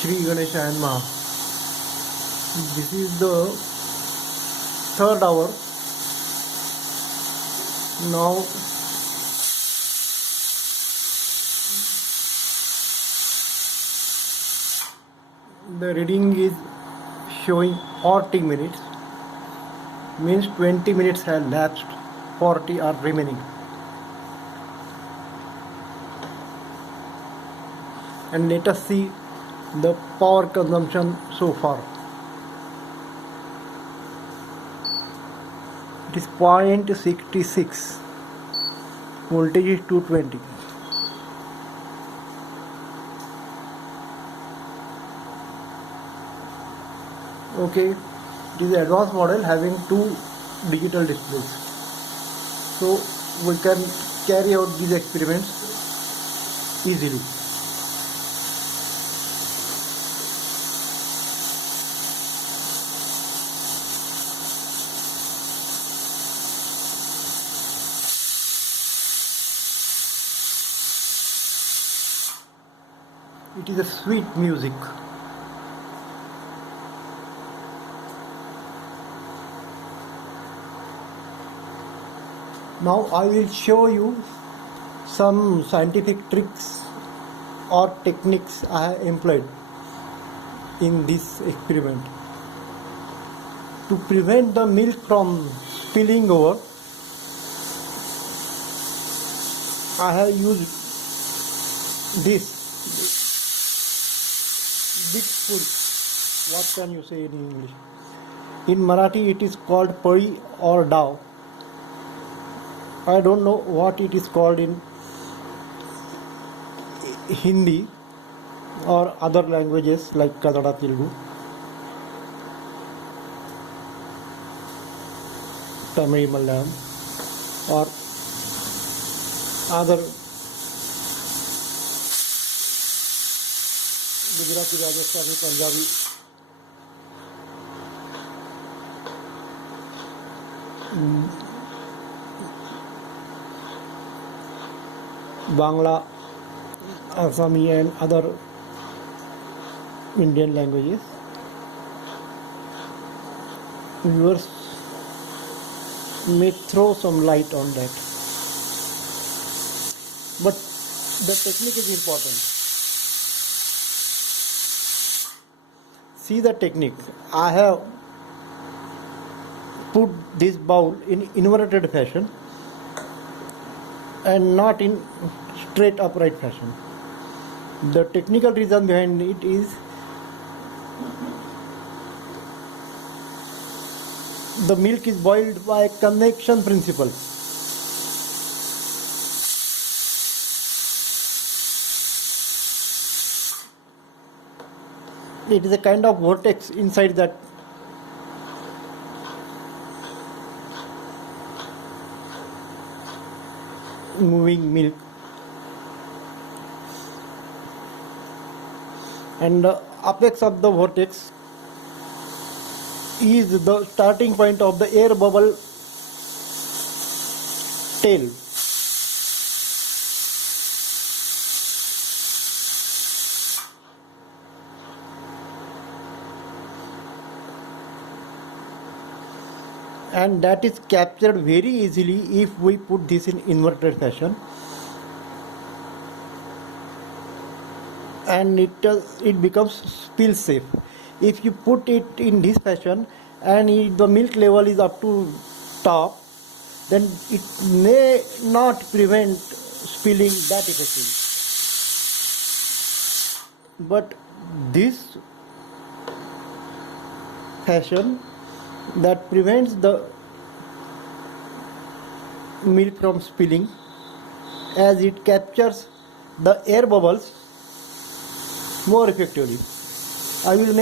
Shri Ganesha Maha. This is the third hour. Now the reading is showing 40 minutes, means 20 minutes have lapsed, 40 are remaining. And let us see the power consumption so far. It is 0.66, voltage is 220. Okay, it is an advanced model having 2 digital displays, so we can carry out these experiments easily. It is a sweet music. Now I will show you some scientific tricks or techniques I have employed in this experiment. To prevent the milk from spilling over, I have used this big spoon. What can you say in English? In Marathi it is called pari or daw. I don't know what it is called in Hindi or other languages like Kannada, Telugu, Tamil, Malayalam, or other Gujarati, Rajasthani, Punjabi. Bangla, Assami and other Indian languages. Viewers may throw some light on that, but the technique is important. See the technique. I have put this bowl in inverted fashion and not in straight upright fashion. The technical reason behind it is the milk is boiled by convection principle. It is a kind of vortex inside that moving milk, and the apex of the vortex is the starting point of the air bubble tail. And that is captured very easily if we put this in inverted fashion, and it becomes spill safe. If you put it in this fashion and the milk level is up to top, then it may not prevent spilling that effectively. But this fashion that prevents the milk from spilling, as it captures the air bubbles more effectively. I will make